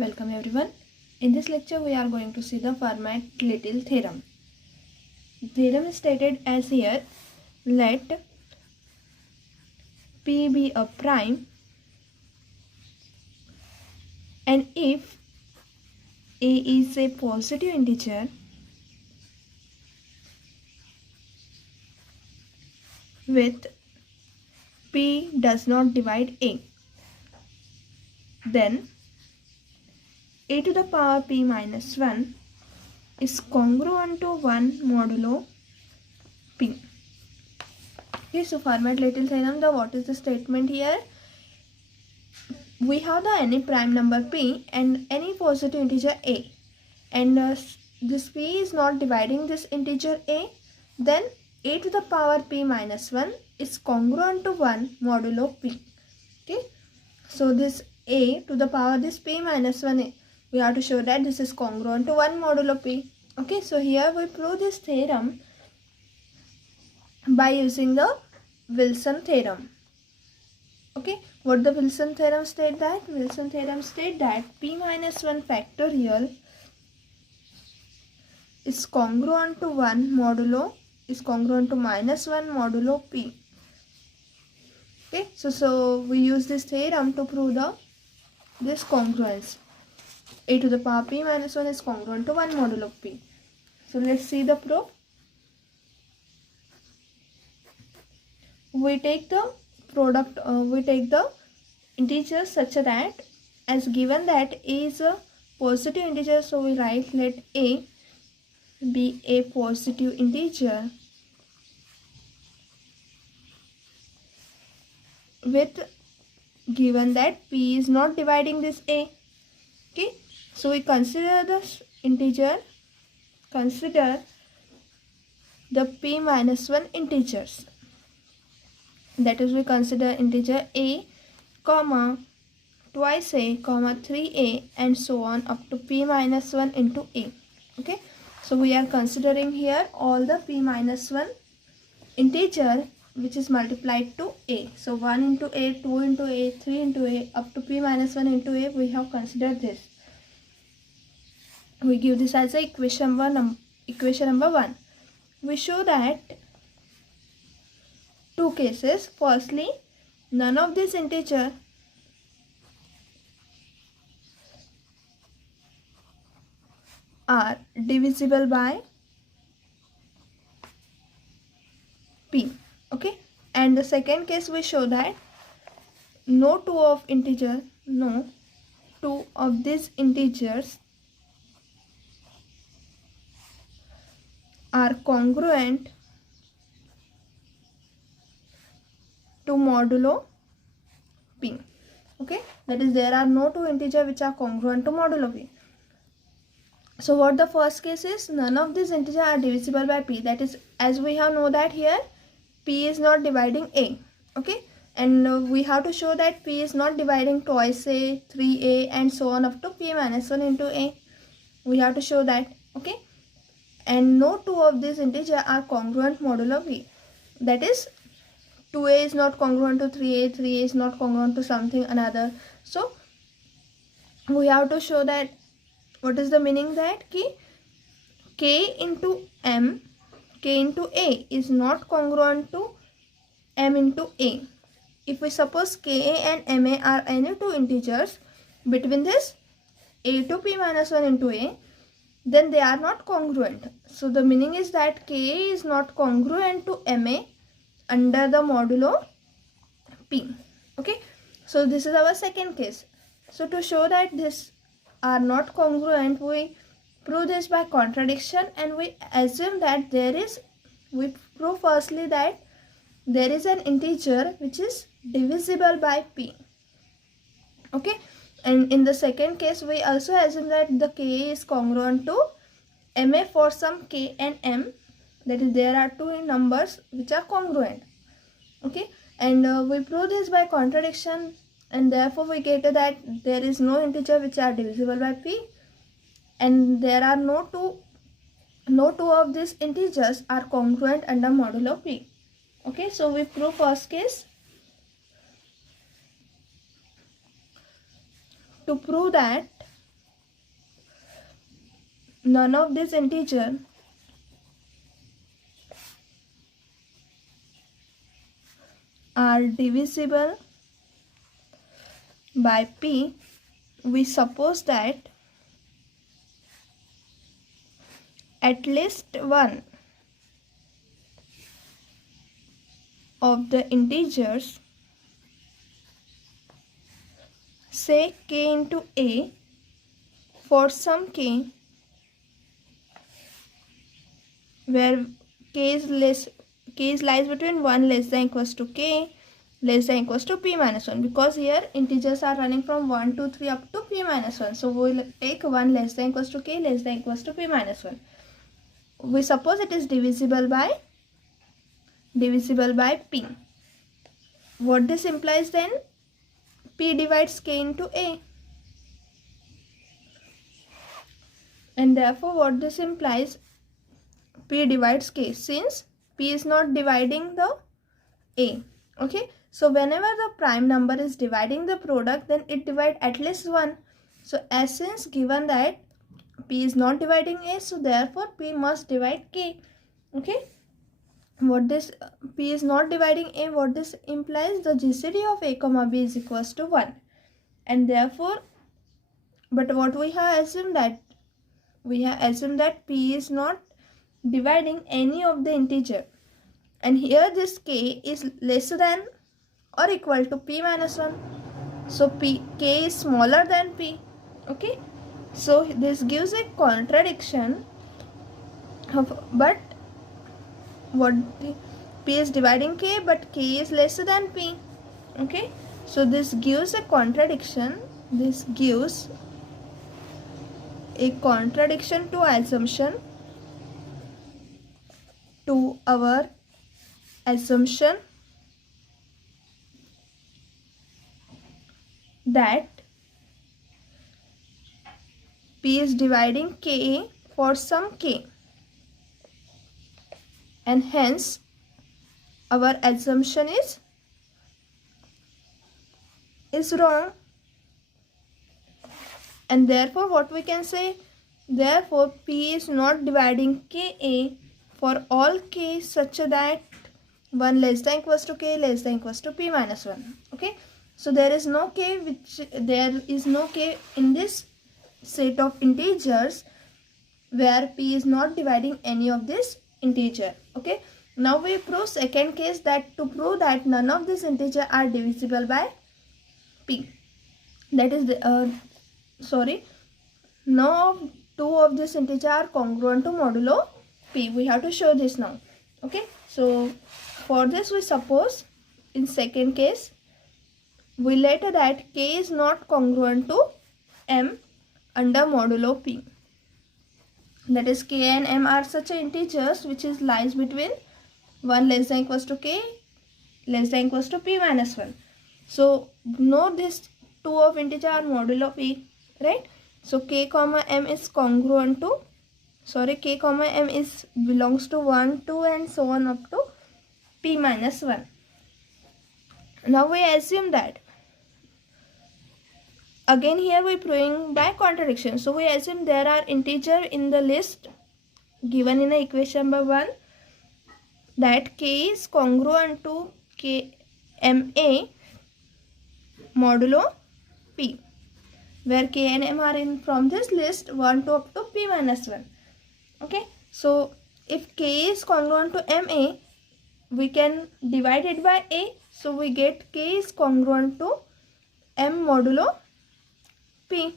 Welcome everyone. In this lecture we are going to see the Fermat-Little theorem. The theorem is stated as here: let P be a prime and if A is a positive integer with P does not divide A, then A to the power P minus 1 is congruent to 1 modulo P. Okay, so Fermat-Little theorem, what is the statement here? We have the any prime number P and any positive integer A, and this P is not dividing this integer A, then A to the power P minus 1 is congruent to 1 modulo P. Okay, so this A to the power this P minus 1, we have to show that this is congruent to 1 modulo P. Okay, so here we prove this theorem by using the Wilson theorem. Okay, what the Wilson theorem state that? Wilson theorem state that P minus 1 factorial is congruent to 1 modulo is congruent to minus 1 modulo P. Okay, so we use this theorem to prove this congruence. A to the power P minus 1 is congruent to 1 modulo P. So let's see the proof. We take the product, we take the integers such that as given that A is a positive integer, so we write let A be a positive integer with given that P is not dividing this A. Okay, so we consider this integer, consider the P minus 1 integers. That is, we consider integer A, comma, twice A, comma, 3A, and so on up to P minus 1 into A. Okay, so we are considering here all the P minus 1 integer which is multiplied to A. So 1 into A, 2 into A, 3 into A, up to P minus 1 into A, we have considered this. We give this as a equation number 1. We show that two cases. Firstly, none of these integer are divisible by P. Okay, and the second case we show that no two of these integers are congruent to modulo P. Okay, that is, there are no two integers which are congruent to modulo P. So what the first case is, none of these integers are divisible by P. That is, as we have know that here P is not dividing A. Okay, and we have to show that P is not dividing twice A, 3A, and so on up to P minus 1 into A. We have to show that. Okay, and no two of these integers are congruent modulo P. That is, 2A is not congruent to 3A, 3A is not congruent to something another. So we have to show that, what is the meaning that K into M, K into A is not congruent to M into A. If we suppose Ka and Ma are any two integers between this A to P minus 1 into A, then they are not congruent. So the meaning is that Ka is not congruent to Ma under the modulo P. Okay, so this is our second case. So to show that this are not congruent, we prove this by contradiction, and we assume that we prove firstly that there is an integer which is divisible by P. Okay, and in the second case we also assume that the K is congruent to Ma for some K and M. That is, there are two numbers which are congruent. Okay, and we prove this by contradiction, and therefore we get that there is no integer which are divisible by P, and there are no two of these integers are congruent under modulo P. Okay, so we prove first case. To prove that none of these integer are divisible by p, we suppose that at least one of the integers, say k into a, for some k where k lies between 1 less than equals to k less than equals to p minus 1, because here integers are running from 1 to 3 up to p minus 1. So we will take 1 less than equals to k less than equals to p minus 1. We suppose it is divisible by p. What this implies then? P divides k into a. And therefore what this implies? P divides k, since p is not dividing the a. Okay, so whenever the prime number is dividing the product, then it divides at least one. So as since given that p is not dividing a, so therefore p must divide k. Okay, what this p is not dividing a, what this implies? The GCD of a comma b is equals to 1. And therefore, but what we have assumed that? We have assumed that p is not dividing any of the integer, and here this k is less than or equal to p minus 1. So k is smaller than p. Okay, so this gives a contradiction of, but what p is dividing k, but k is less than p. Okay, so this gives a contradiction. This gives a contradiction to assumption, to our assumption that p is dividing k for some k, and hence our assumption is wrong. And therefore what we can say? Therefore p is not dividing ka for all k such that 1 less than equals to k less than equals to p minus 1. Okay, so there is no k in this set of integers where p is not dividing any of this integer. Okay, now we prove second case, that to prove that none of these integers are divisible by p, that is no two of this integer are congruent to modulo p. We have to show this now. Okay, so for this we suppose in second case we let that k is not congruent to m under modulo p. That is, k and m are such integers which is lies between 1 less than equals to k less than equals to p minus 1. So know this two of integer are modulo p, right? So k comma m is congruent to, k comma m is belongs to 1, 2 and so on up to p minus 1. Now we assume that, again here we proving by contradiction. So we assume there are integer in the list given in the equation number 1, that k is congruent to k ma modulo p, where k and m are in from this list 1 to up to p minus 1. Okay, so if k is congruent to ma, we can divide it by a, so we get k is congruent to m modulo p.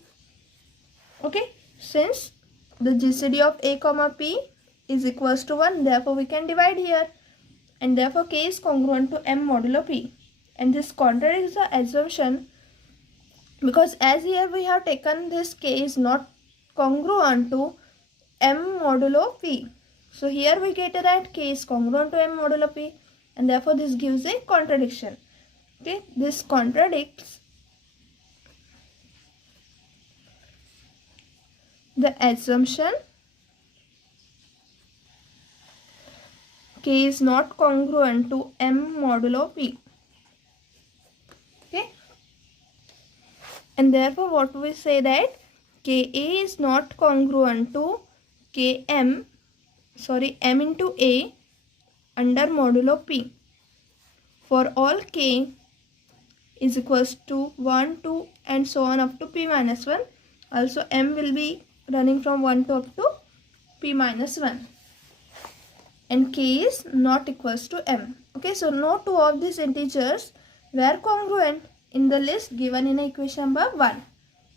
Okay, since the GCD of a comma p is equals to 1, therefore we can divide here, and therefore k is congruent to m modulo p. And this contradicts the assumption, because as here we have taken this k is not congruent to m modulo p. So here we get that k is congruent to m modulo p, and therefore this gives a contradiction. Okay, this contradicts the assumption k is not congruent to m modulo p. Okay, and therefore what we say, that ka is not congruent to m into a under modulo p for all k is equals to 1, 2 and so on up to p minus 1. Also m will be running from 1 to up to p minus 1 and k is not equals to m. Okay, so no two of these integers were congruent in the list given in equation number 1,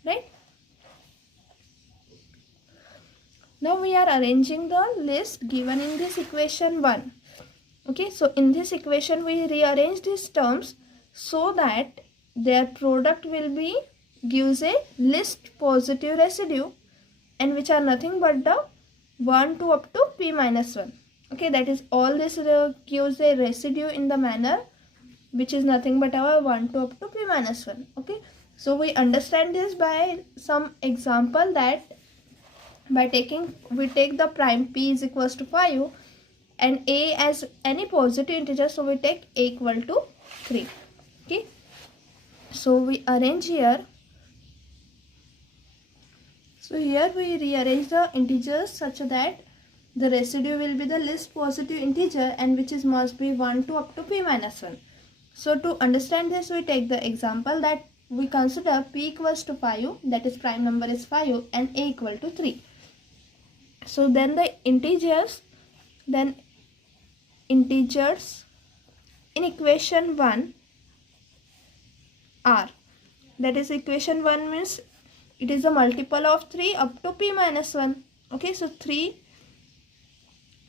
right? Now we are arranging the list given in this equation 1. Okay, so in this equation we rearrange these terms so that their product will be gives a list positive residue, and which are nothing but the 1 to up to p minus 1. Okay, that is all this gives a residue in the manner which is nothing but our 1 to up to p minus 1. Okay, so we understand this by some example, that by we take the prime p is equals to 5 and a as any positive integer, so we take a equal to 3. Okay, so we arrange here. So here we rearrange the integers such that the residue will be the least positive integer and which is must be 1 to up to p minus 1. So to understand this, we take the example that we consider p equals to 5, that is prime number is 5 and a equal to 3. So then the integers in equation 1 are, that is equation 1 means it is a multiple of 3 up to p minus 1. Okay, so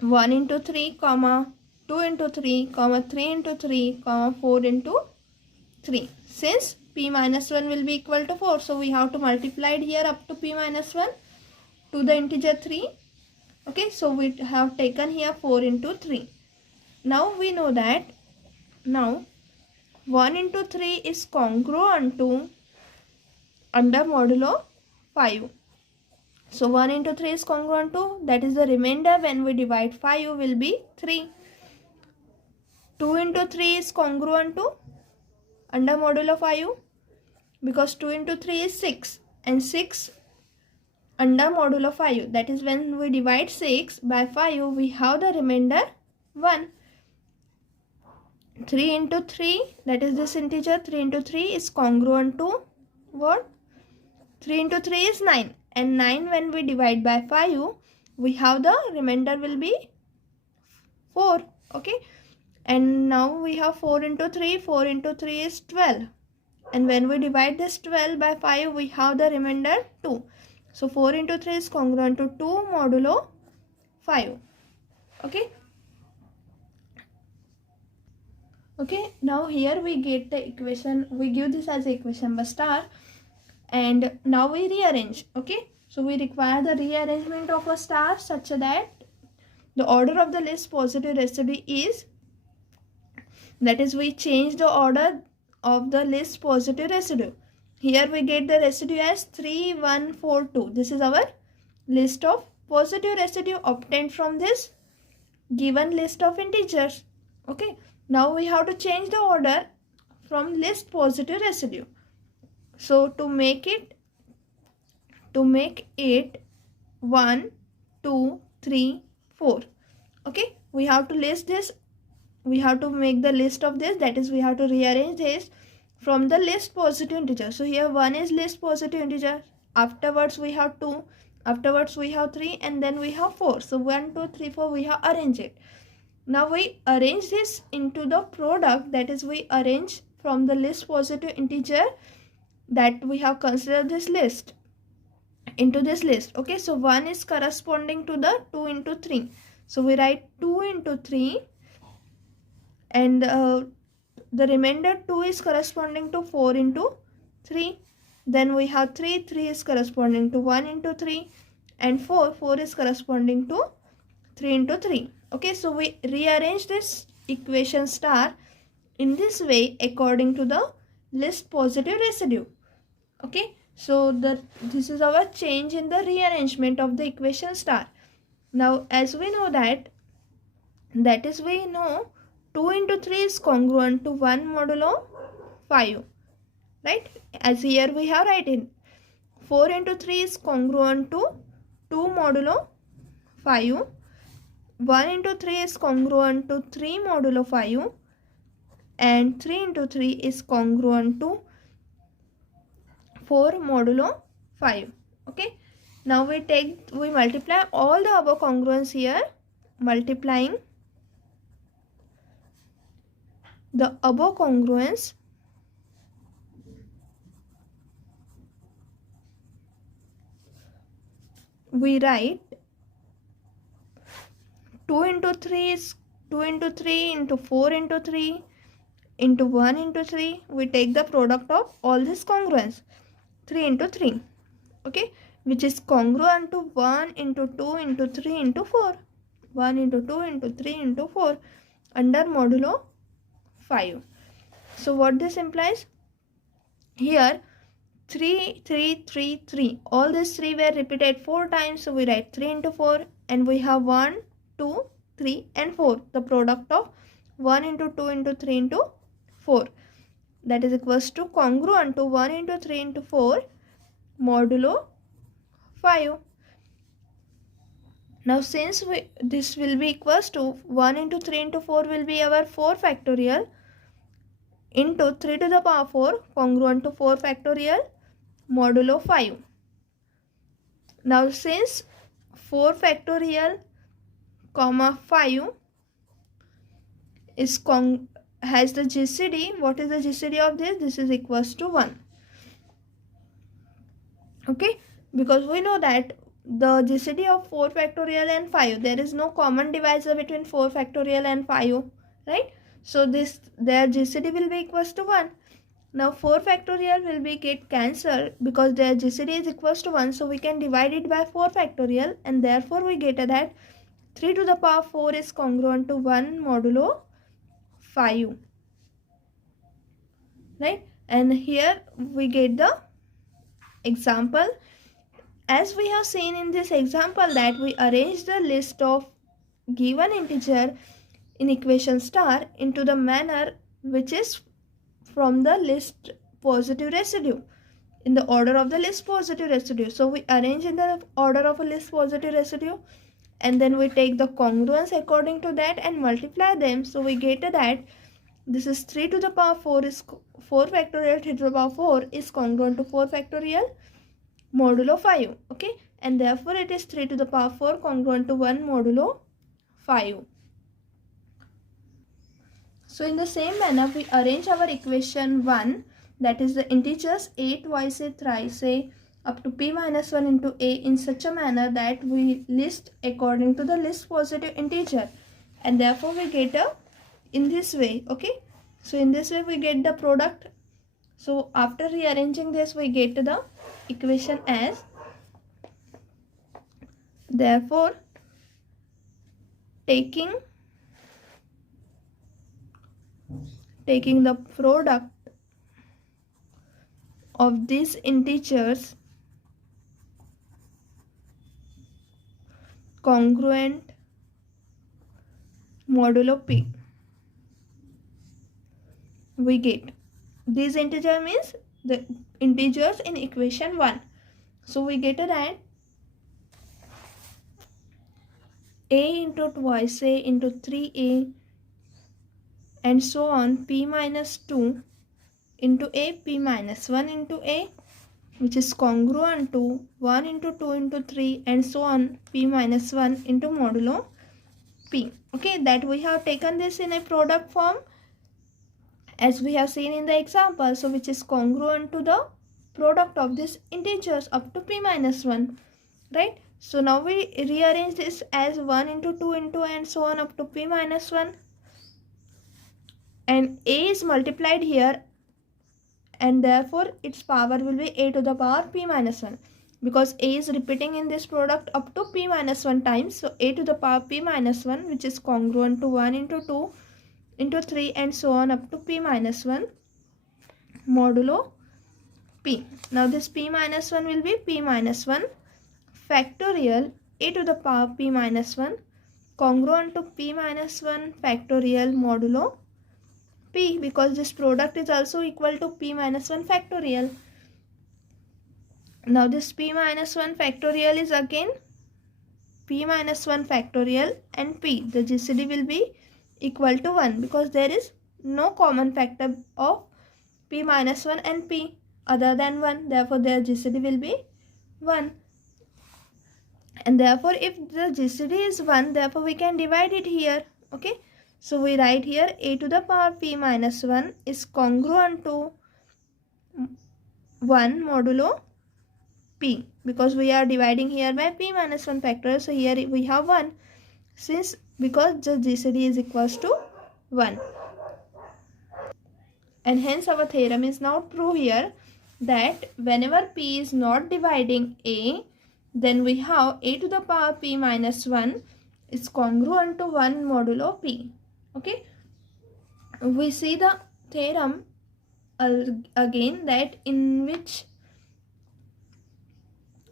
1 into 3 comma 2 into 3 comma 3 into 3 comma 4 into 3. Since p minus 1 will be equal to 4, so we have to multiply it here up to p minus 1 to the integer 3. Okay, so we have taken here 4 into 3. Now we know that now 1 into 3 is congruent to under modulo 5. So 1 into 3 is congruent to, that is the remainder when we divide 5 will be 3. 2 into 3 is congruent to under modulo 5 because 2 into 3 is 6 and 6 under modulo 5, that is when we divide 6 by 5 we have the remainder 1. 3 into 3, that is this integer 3 into 3 is congruent to what? 3 into 3 is 9 and 9 when we divide by 5 we have the remainder will be 4. Okay, and now we have 4 into 3, 4 into 3 is 12 and when we divide this 12 by 5 we have the remainder 2. So 4 into 3 is congruent to 2 modulo 5. Okay. Okay, now here we get the equation, we give this as equation number star and now we rearrange. Okay, so we require the rearrangement of a star such that the order of the list positive residue is, that is we change the order of the list positive residue. Here we get the residue as 3, 1, 4, 2. This is our list of positive residue obtained from this given list of integers. Okay, now we have to change the order from list positive residue. So to make it 1, 2, 3, 4. Okay, we have to list this, we have to make the list of this, that is we have to rearrange this from the list positive integer. So here 1 is list positive integer, afterwards we have 2, afterwards we have 3 and then we have 4. So 1, 2, 3, 4 we have arranged it. Now we arrange this into the product, that is we arrange from the list positive integer that we have considered this list into this list. Okay, so 1 is corresponding to the 2 into 3. So we write 2 into 3 and the remainder 2 is corresponding to 4 into 3. Then we have 3 is corresponding to 1 into 3 and 4 is corresponding to 3 into 3. Okay, so we rearrange this equation star in this way according to the list positive residue. Okay, so this is our change in the rearrangement of the equation star. Now as we know that is we know 2 into 3 is congruent to 1 modulo 5, right? As here we have written 4 into 3 is congruent to 2 modulo 5. 1 into 3 is congruent to 3 modulo 5, and 3 into 3 is congruent to 4 modulo 5. Okay, now we multiply all the above congruence here, multiplying the above congruence we write 2 into 3 is 2 into 3 into 4 into 3 into 1 into 3. We take the product of all this congruence, 3 into 3, okay, which is congruent to 1 into 2 into 3 into 4. 1 into 2 into 3 into 4 under modulo 5. So what this implies? Here 3, 3, 3, 3. All these 3 were repeated 4 times. So we write 3 into 4, and we have 1, 2, 3 and 4. The product of 1 into 2 into 3 into 4. That is equals to congruent to 1 into 3 into 4 modulo 5. Now since this will be equals to 1 into 3 into 4 will be our 4 factorial into 3 to the power 4 congruent to 4 factorial modulo 5. Now since 4 factorial comma 5 is has the GCD, what is the GCD of this? This is equals to 1. Okay, because we know that the GCD of 4 factorial and 5, there is no common divisor between 4 factorial and 5, right? So their GCD will be equals to 1. Now 4 factorial will be get cancelled because their GCD is equals to 1. So we can divide it by 4 factorial, and therefore we get that 3 to the power 4 is congruent to 1 modulo 5. Right? And here we get the example. As we have seen in this example that we arrange the list of given integer in equation star into the manner which is from the list positive residue, in the order of the list positive residue. So we arrange in the order of a list positive residue, and then we take the congruence according to that and multiply them. So we get that this is 3 to the power 4 is 4 factorial 3 to the power 4 is congruent to 4 factorial modulo 5. Okay, and therefore it is 3 to the power 4 congruent to 1 modulo 5. So in the same manner we arrange our equation 1, that is the integers a, twice a, thrice a up to p minus 1 into a in such a manner that we list according to the list positive integer, and therefore we get a in this way. Okay, so in this way we get the product. So after rearranging this we get the equation as, therefore taking the product of these integers congruent modulo p, we get these integer means the integers in equation 1. So we get that a into twice a into 3a and so on, p minus 2 into a, p minus 1 into a, which is congruent to 1 into 2 into 3 and so on, p minus 1 into modulo p. Okay, that we have taken this in a product form as we have seen in the example, so which is congruent to the product of these integers up to p minus 1, right? So now we rearrange this as 1 into 2 into and so on up to p minus 1, and a is multiplied here, and therefore its power will be a to the power p minus 1, because a is repeating in this product up to p minus 1 times. So a to the power p minus 1, which is congruent to 1 into 2 into 3 and so on up to p minus 1 modulo p. Now this p minus 1 will be p minus 1 factorial a to the power p minus 1 congruent to p minus 1 factorial modulo p, because this product is also equal to p minus 1 factorial. Now this p minus 1 factorial is again p minus 1 factorial and p, the GCD will be equal to 1 because there is no common factor of p minus 1 and p other than 1. Therefore, their GCD will be 1. And therefore, if the GCD is 1, therefore we can divide it here. Okay. So, we write here a to the power p minus 1 is congruent to 1 modulo p because we are dividing here by p minus 1 factorial. So, here we have 1 because the GCD is equals to 1. And hence our theorem is now true here that whenever p is not dividing a, then we have a to the power p minus 1 is congruent to 1 modulo p. Okay. We see the theorem again that in which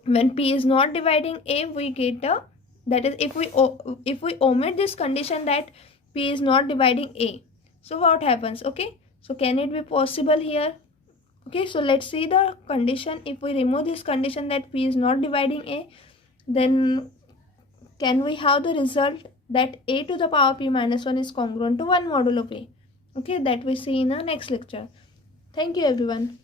when p is not dividing a, we get a, that is if we omit this condition that p is not dividing a, so what happens? Okay. So can it be possible here? Okay, so let's see the condition. If we remove this condition that p is not dividing a, then can we have the result that a to the power p minus 1 is congruent to 1 modulo p? Okay, that we see in our next lecture. Thank you everyone.